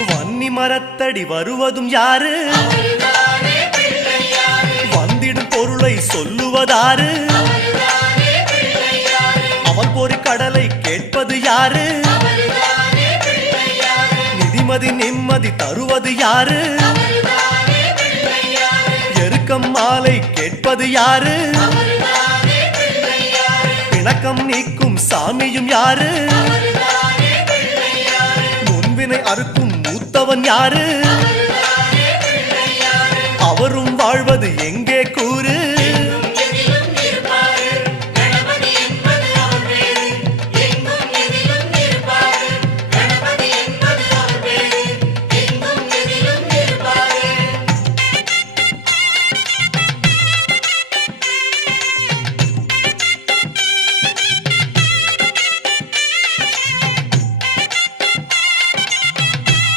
வன்னி மரத்தடி வருவதும் யாரு? வந்திடும் பொருளை சொல்லுவதாரு? அவன் பொறி கடலை கேட்பது யாரு? நிதிமதி நிம்மதி தருவது யாரு? எருக்கம் மாலை கேட்பது யாரு? பிணக்கம் நீக்கும் சாமியும் யாரு? முன்வினை அறுக்கும் மூத்தவன் யாரு? அவரும் வாழ்வது எங்க?